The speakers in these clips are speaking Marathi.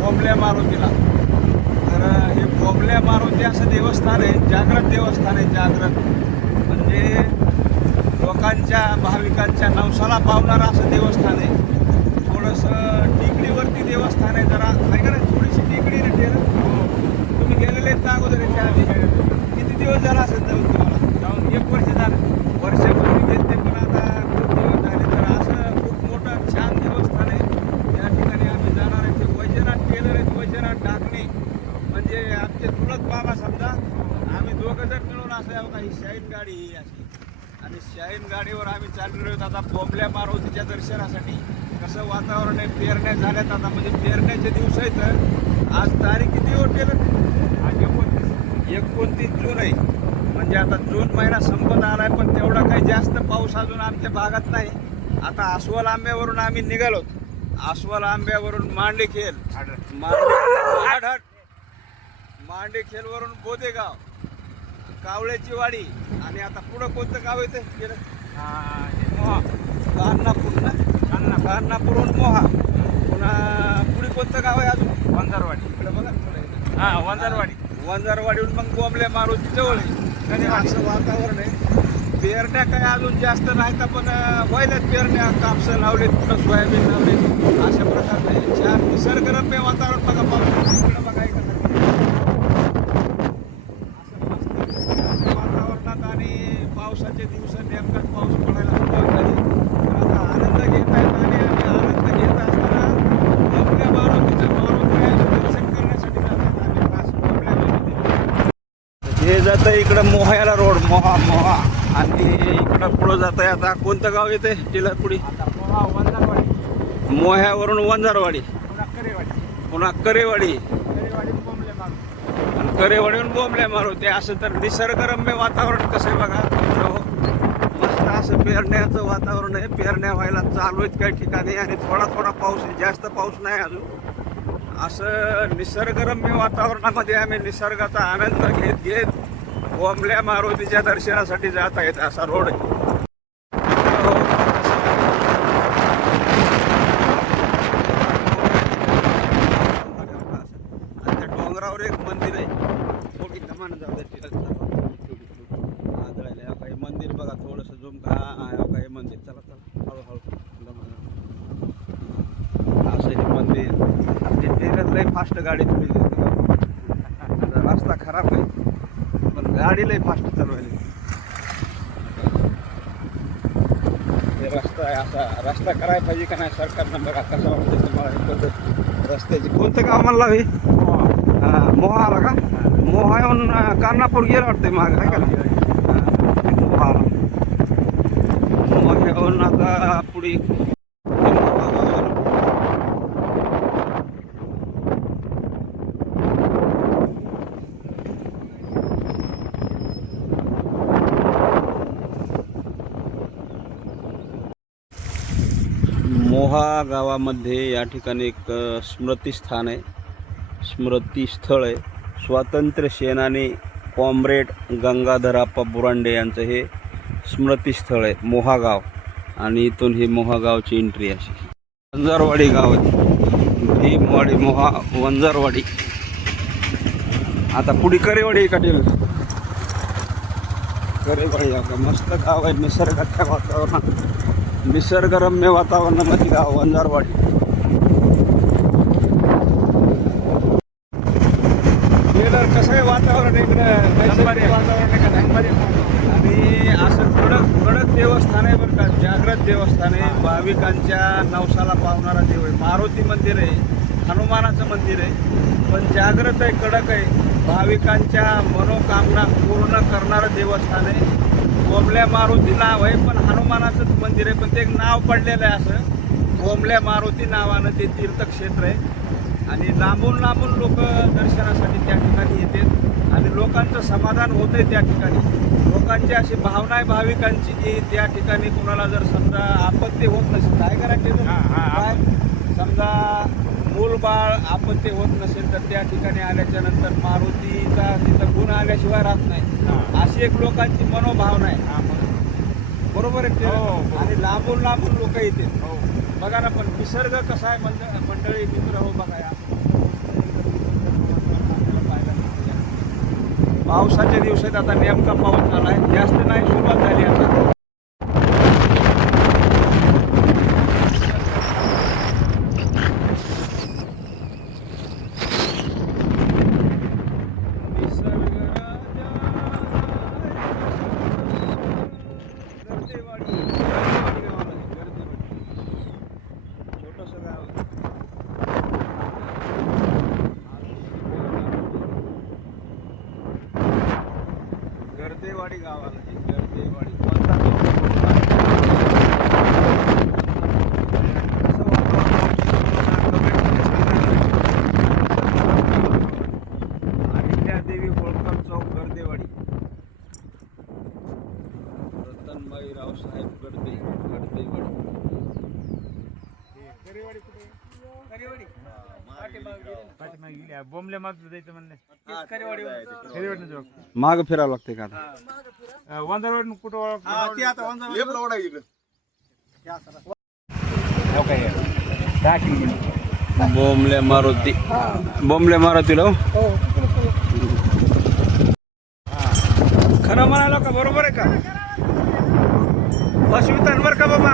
बोंबल्या मारुतीला. तर हे बोंबल्या मारुती असं देवस्थान आहे, जागृत देवस्थान आहे. जागृत म्हणजे लोकांच्या भाविकांच्या नवसाला पावणारं असं देवस्थान आहे. थोडंसं टेकडीवरती देवस्थान आहे. जरा काय का नाही, थोडीशी टेकडी रे टेर. तुम्ही गेलेले आहेत ना अगोदर याच्या आधी? किती दिवस झाला असेल जाऊन तुम्हाला? जाऊन 1 वर्ष झालं. वर्षापूर्वी गेलते, पण आता खूप दिवस झाले. तर असं खूप मोठं छान देवस्थान आहे. त्या ठिकाणी आम्ही जाणार आहे. ते वैजनाथ टेलर आहेत, वैजनाथ डाकणे म्हणजे आमचे चुलत बाबा समजा. आम्ही दोघं जण मिळून असं बघा, ही शाईन गाडी ही अशी, आणि शाईन गाडीवर आम्ही चाललेलो आहोत आता बोंबल्या मारुतीच्या दर्शनासाठी. कसं वातावरण आहे, पेरण्या झाल्यात आता, म्हणजे पेरण्याचे दिवस आहेत. आज तारीख किती होते? आज 29 जून आहे. म्हणजे आता जून महिना संपत आलाय, पण तेवढा काही जास्त पाऊस अजून आमच्या भागात नाही. आता अस्वल आंब्यावरून आम्ही निघालो. अस्वल आंब्यावरून मांडेखेल, मांडेखेलवरून बोदेगाव, कावळ्याची वाडी, आणि आता पुढं कोणतं गाव येतं? गाणगापूर ना, गाणगापूरहून मोहा. पुन्हा पुढे कोणतं गाव आहे अजून? वंजारवाडी. इकडे बघा पुढे. हां, वंजारवाडी. वंजारवाडीहून मग बोंबल्या मारुती जवळ आहे. आणि असं वातावरण आहे. पेरण्या काय अजून जास्त नाहीत, पण व्हायल्यात पेरण्या. कापसं लावलेत, कुठं सोयाबीन लावलेत. अशा प्रकारचे छान निसर्गरम्य वातावरण बघा. पाऊस इकडं बघा, इकडं असं मस्त वातावरणात. आणि पावसाचे दिवस नेमकाच पाऊस पडायला सुरुवात झाली. तर आता आनंद घेत आहेत, आणि आम्ही आनंद घेत असताना बोंबल्या मारुतीचं दर्शन करण्यासाठी जात आहेत आम्ही खास बोंबल्या मारुती. हे जातं इकडं मोह्याला रोड, मोहा, आणि इकडं पुढं जात आहे. आता कोणतं गाव येते टिलरपुडी? वंजारवाडी. मोह्यावरून वंजारवाडी, पुन्हा करेवाडी. पुन्हा करेवाडी, करेवाडी बोंबले मारून. आणि करेवाडीहून बोंबल्या मारुती. असं तर निसर्गरम्य वातावरण कसं आहे बघा. मस्त असं पेरण्याचं वातावरण आहे. पेरण्या व्हायला चालू आहेत काही ठिकाणी, आणि थोडा थोडा पाऊस आहे, जास्त पाऊस नाही अजून. असं निसर्गरम्य वातावरणामध्ये आम्ही निसर्गाचा आनंद घेत घेत बोंबल्या मारुतीच्या दर्शनासाठी जात आहेत. असा रोड आहे. आणि त्या डोंगरावर एक मंदिर आहे. थोडी लमान जाऊ द्या. काही मंदिर बघा, थोडंसं झूम का. काही मंदिर, चला चला हळूहळू. असं हे मंदिर. ते लय फास्ट गाडी थोडी, रस्ता खराब आहे, पण गाडी लय फास्ट चालवायला. हे रस्ता आहे, असा रस्ता करायला पाहिजे का नाही सरकारनं. बघा कसं वाटतं तुम्हाला ही पद्धत रस्त्याची. कोणतं गाव म्हणला हे? मोहा आला का? मोहा येऊन कर्णापूर गेलं वाटतंय माग, आहे का नाही? मोहा, मोहा येऊन आता पुढे मोहा गावामध्ये या ठिकाणी एक स्मृतिस्थान आहे, स्मृतिस्थळ आहे. स्वातंत्र्य सेनानी कॉम्रेड गंगाधरप्पा बुरांडे यांचं हे स्मृतिस्थळ आहे, मोहा गाव. आणि इथून ही मोहा गावची एंट्री अशी. वंजारवाडी गाव आहे, भीमवाडी, मोहा, वंजारवाडी. आता पुढे करेवाडी काढेल. करेवाडी मस्त गाव आहे, निसर्गाच्या वातावरणात, निसर्गरम्य वातावरणामध्ये गाव वंजारवाडी. कसं आहे वातावरण इकडं? नैसर्गिक वातावरण आहे का नाही? आणि असं कडक देवस्थान आहे बरं का. जागृत देवस्थान आहे. भाविकांच्या नवसाला पावणारा देव आहे. मारुती मंदिर आहे, हनुमानाचं मंदिर आहे, पण जागृत आहे, कडक आहे. भाविकांच्या मनोकामना पूर्ण करणारं देवस्थान आहे. बोंबल्या मारुती नाव आहे, पण हनुमानाचंच मंदिर आहे, पण ते एक नाव पडलेलं आहे असं. बोंबल्या मारुती नावानं ते तीर्थक्षेत्र आहे. आणि लांबून लांबून लोक दर्शनासाठी त्या ठिकाणी येतात, आणि लोकांचं समाधान होतं आहे त्या ठिकाणी. लोकांची अशी भावना आहे भाविकांची की त्या ठिकाणी कुणाला जर समजा आपत्ती होत नसेल, काय करायचं, काय समजा मूलबाळ आपत्ती होत नसेल, तर त्या ठिकाणी आल्याच्या नंतर मारुतीचा तिथं गुण आल्याशिवाय राहत नाही, अशी एक लोकांची मनोभावना आहे. बरोबर आहे ते. आणि लांबून लांबून लोक येते बघा ना. पण निसर्ग कसा आहे मंडळी, मित्र हो बघा. पावसाच्या दिवसात आता नेमका पाऊस झाला आहे, जास्त नाही, सुरुवात झाली आता. छोटंसं गाव आहे. गर्देवाडी गावाला आहे, गर्देवाडी. कोणता तो? कसं वातावरण अहिल्यादेवी होळकर चौक, गर्देवाडी. रतनबाई रावसाहेब गर्दे, गर्देवाडी. करेवाडी कुठे? करेवाडी पाठीमागे गेली. बोंबले मागं जायचं म्हणलं. हा, करेवाडी जाऊ. माग फिरावं लागते का आता? वंजारवाडी कुठं बोंबले मारुती, बोंबले मारुतीला हो. खरं म्हणाला का? बरोबर आहे का? बसवितांवर का बाबा?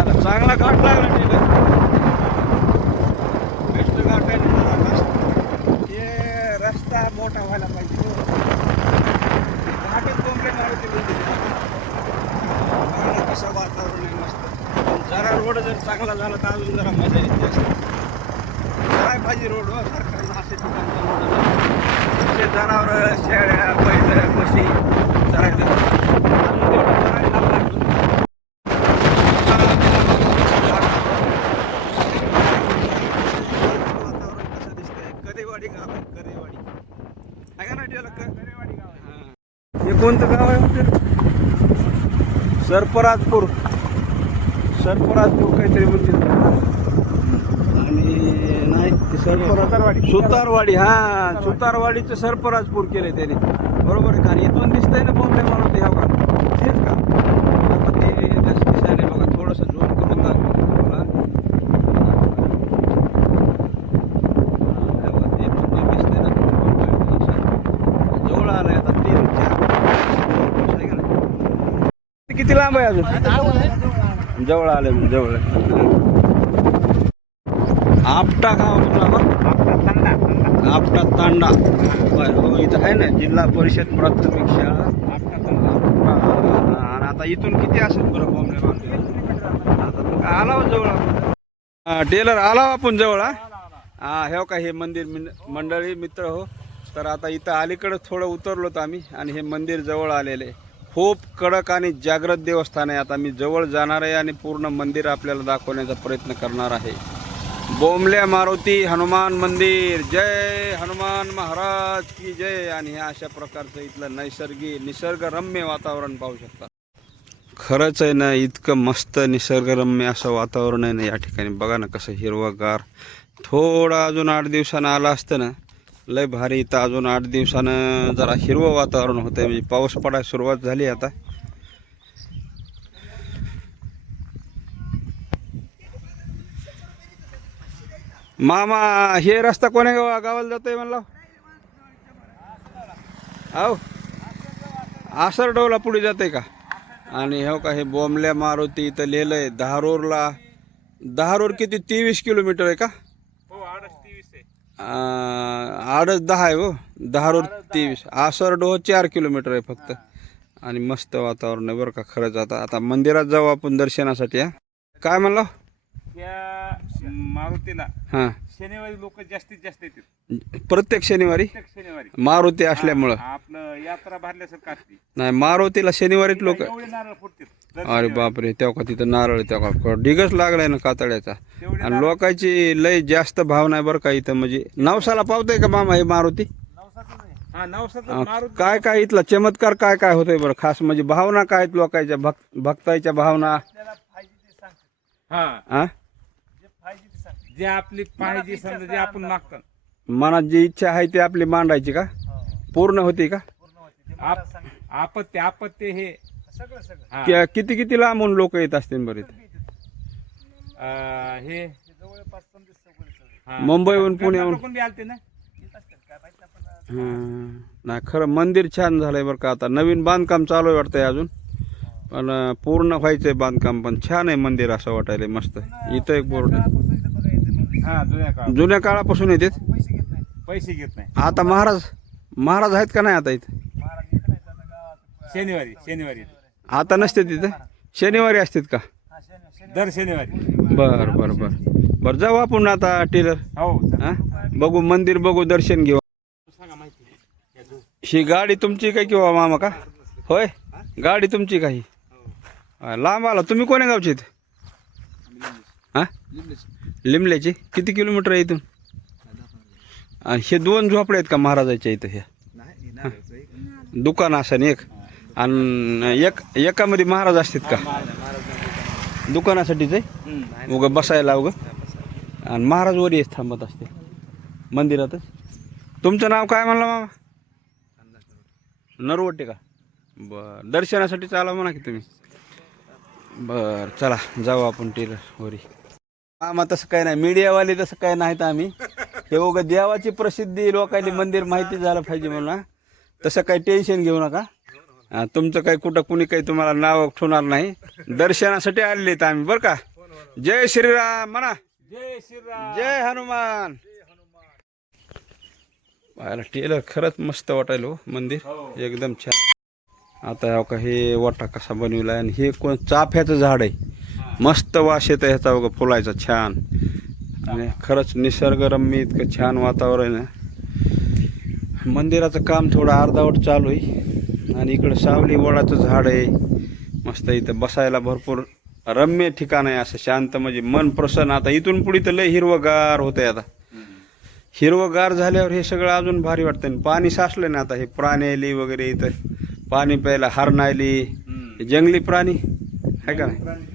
आता चांगला घाट लागला तिथे. बेस्ट घाट आहे ना. हे रस्ता मोठा व्हायला पाहिजे. घाटच बोंबले मारुती बोलते. बघा कसं वातावरण आहे मस्त. जरा रोड जर चांगला झाला तर अजून जरा मजा येते असते. काय पाहिजे रोड हो सरकारनं असे ठिकाणचा रोड. जनावर, शेळ्या, बैल, म्हशी चरायचं अजून तेवढं करायला लागलं. वातावरण कसं दिसतंय? करेवाडी गाव आहे, करेवाडी आहे का नाही? करेवाडी गाव आहे. हे कोणतं गाव आहे होते? सरपराजपूर, सरपराजपूर काहीतरी म्हणते. आणि नाही ते सुतारवाडी. हा, सुतारवाडीचं सरपराजपूर केले त्याने. बरोबर आहे का? आणि इथून दिसतंय ना बोंबले मारुती. हो का? तेच का? आता ते जास्त दिसायला बघा. थोडंसं झूम करून दाखवतो तुम्हाला. ते पण दिसतंय ना. जवळ आलंय आता. 3-4 किती लांब आहे अजून? जवळ आले, जवळ. आपटा गाव आपटा तांडा. बरं हो, इथं आहे ना जिल्हा परिषद प्राथमिक शाळा आपटा. आणि आता इथून किती असेल बरं बोंबले मारुती? आता तो काय आला जवळ? टेलर आला आपण जवळ. हा, हे का हे मंदिर मंडळी मित्र हो. तर आता इथं अलीकडं थोडं उतरलो तर आम्ही आणि हे मंदिर जवळ आलेलं आहे. खूप कडक आणि जागृत देवस्थान आहे. आता मी जवळ जाणार आहे आणि पूर्ण मंदिर आपल्याला दाखवण्याचा प्रयत्न करणार आहे. बोंबले मारुती हनुमान मंदिर. जय हनुमान महाराज की जय. आणि हे अशा प्रकारचं इथलं निसर्गरम्य वातावरण पाहू शकता. खरंच आहे ना, इतकं मस्त निसर्गरम्य असं वातावरण आहे ना या ठिकाणी. बघा ना कसं हिरवगार. थोडं अजून 8 दिवसानं आलं असतं ना, लय भारी. इथं अजून 8 दिवसानं जरा हिरवं वातावरण होतं. म्हणजे पाऊस पडायला सुरुवात झाली आता. मामा, हे रस्ता कोण्या गावाला जातोय म्हणला? हो, आसरडोला पुढे जाते का? आणि हो का हे बोंबले मारुती इथं लिहिलंय. दहारोर किती? 23 किलोमीटर आहे का? हो, 8-23 आहे. 8-10 आहे हो. दहारोर 23. आसरडोह 4 किलोमीटर आहे फक्त. आणि मस्त वातावरण आहे बरं का खरंच. आता मंदिरात जाऊ आपण दर्शनासाठी. हा, काय म्हणलं? या मारुतीला हां, शनिवारी लोक जास्तीत जास्त येतात. प्रत्येक शनिवारी मारुती असल्यामुळं आपलं यात्रा भरल्यासारखं असते. नाही, मारुतीला शनिवारीच लोक. एवढे नारळ फुटतात. अरे बापरे, तेव्हा तिथं नारळ तेव्हा ढिगच लागलाय ना कातड्याचा. आणि लोकांची लय जास्त भावना आहे बरं का इथं. म्हणजे नवसाला पावतंय का मामा हे मारुती? हा, नवसाचं मारुती. काय काय इथला चमत्कार काय काय होतोय बरं खास? म्हणजे भावना काय आहेत लोकांच्या? भक्ताच्या भावना. हा, हा, जे आपली पाहिजे समजा, जे आपण मागतो. मनात जी इच्छा आहे ती आपली मांडायची का? पूर्ण होती का? आपत्य हे सगळं किती किती लांबून लोक येत असतील बरे? हे मुंबईहून पुण्याहून आलते ना. नाही खरं मंदिर छान झालंय बरं का. आता नवीन बांधकाम चालू आहे वाटतंय अजून, पण पूर्ण व्हायचंय बांधकाम. पण छान आहे मंदिर असं वाटायला मस्त. इथं एक बोर्ड आहे. हा जुन्या काळापासून येते. पैसे घेत नाही. आता महाराज आहेत का नाही आता इथे? शनिवारी आता नसते तिथे, शनिवारी असतात का? दर शनिवारी. बर जाऊ आपण आता टेलर. हो हा बघू मंदिर, बघू दर्शन घेऊ. ही गाडी तुमची काय किंवा मामा का? होय गाडी तुमची काही लांब आला. तुम्ही कोण्या गावचे आहेत? हा लिमल्याचे. किती किलोमीटर आहे इथून? हे 2 झोपडे आहेत का महाराजाच्या इथं? ह्या दुकान असं एक, आणि एकामध्ये महाराज असतात का? दुकानासाठीच आहे उगं बसायला उगं, आणि महाराज वरी थांबत असते मंदिरातच. तुमचं नाव काय म्हणलं मामा? नरवटे का? बर दर्शनासाठी चाला म्हणा की तुम्ही. बर चला जाऊ आपण टेलर वरी. मामा तसं काय नाही, मीडियावाले तसं काय नाहीत आम्ही. हे उगं देवाची प्रसिद्धी लोकांनी मंदिर माहिती झालं पाहिजे म्हणून. तसं काही टेन्शन घेऊ नका. तुमचं काही कुठं कुणी काही तुम्हाला नाव ठेवणार नाही. दर्शनासाठी आलेले आहेत आम्ही बरं का. जय श्रीराम म्हणा. जय श्रीराम. जय हनुमान. पाहायला टेलर खरंच मस्त वाटायला हो मंदिर एकदम छान. आता हो का हे वाटा कसा बनविला, आणि हे कोण चाफ्याचं झाड आहे. मस्त वास येतं ह्याचा बघा फुलायचा छान. आणि खरंच निसर्गरम्य इतकं छान वातावरण आहे. मंदिराचं काम थोडं अर्धावट चालू आहे, आणि इकडं सावली वडाचं झाड आहे मस्त. इथं बसायला भरपूर रम्य ठिकाण आहे असं शांत, म्हणजे मन प्रसन्न. आता इथून पुढे तर लय हिरवगार होतंय. आता हिरवगार झाल्यावर हे सगळं अजून भारी वाटतं. पाणी साचलं ना आता. हे प्राणी आली वगैरे इथं पाणी प्यायला, हरण आली, जंगली प्राणी आहे का नाही.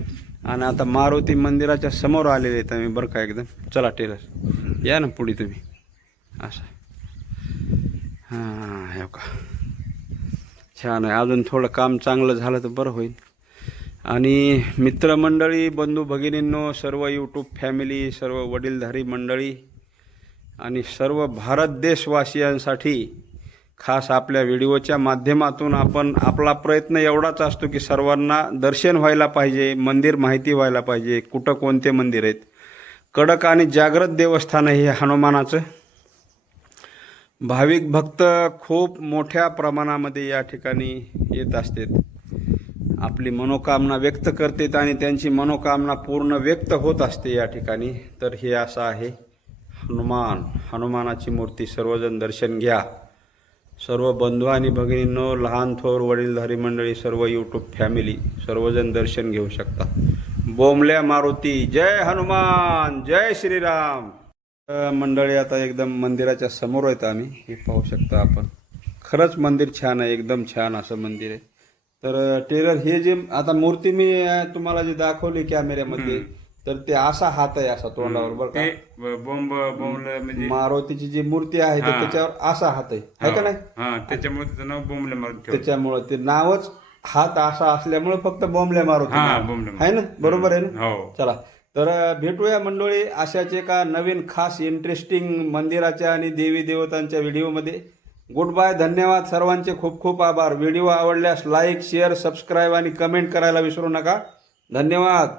आणि आता मारुती मंदिराच्या समोर आलेले आहेत आम्ही बरं का एकदम. चला टेलर या ना पुढे तुम्ही असं. हां हे का छान आहे. अजून थोडं काम चांगलं झालं तर बरं होईल. आणि मित्रमंडळी, बंधू भगिनींनो, सर्व यूट्यूब फॅमिली, सर्व वडीलधारी मंडळी आणि सर्व भारत देशवासियांसाठी खास आपल्या व्हिडिओच्या माध्यमातून आपण आपला प्रयत्न एवढाच असतो की सर्वांना दर्शन व्हायला पाहिजे, मंदिर माहिती व्हायला पाहिजे, कुठं कोणते मंदिर आहेत. कडक आणि जागृत देवस्थान हे हनुमानाचं. भाविक भक्त खूप मोठ्या प्रमाणामध्ये या ठिकाणी येत असतात. आपली मनोकामना व्यक्त करतात आणि त्यांची मनोकामना पूर्ण व्यक्त होत असते या ठिकाणी. तर हे असं आहे हनुमानाची मूर्ती. सर्वजण दर्शन घ्या. सर्व बंधू आणि भगिनींनो, लहान थोर वडीलधारी मंडळी, सर्व यूट्यूब फॅमिली सर्वजण दर्शन घेऊ शकता. बोमल्या मारुती. जय हनुमान. जय श्रीराम. मंडळी आता एकदम मंदिराच्या समोर आहेत आम्ही. हे पाहू शकता आपण. खरंच मंदिर छान आहे, एकदम छान असं मंदिर आहे. तर टेलर हे जे आता मूर्ती मी तुम्हाला जी दाखवली कॅमेऱ्यामध्ये, तर ते असा हात आहे असा तोंडावर बरं का. म्हणजे मारुतीची जी मूर्ती आहे तर त्याच्यावर असा हात आहे का नाही. त्याच्यामुळे त्याचं नाव बोंबल्या मारुती. त्याच्यामुळे ते नावच हात असा असल्यामुळे फक्त बोंबल्या मारुती आहे ना. बरोबर आहे ना. चला तर भेटूया मंडळी अशाच एका नवीन खास इंटरेस्टिंग मंदिराच्या आणि देवी देवतांच्या व्हिडिओमध्ये. Goodbye. धन्यवाद सर्वांचे खूप खूप आभार. व्हिडिओ आवडल्यास लाईक, शेअर, सबस्क्राईब आणि कमेंट करायला विसरू नका. धन्यवाद.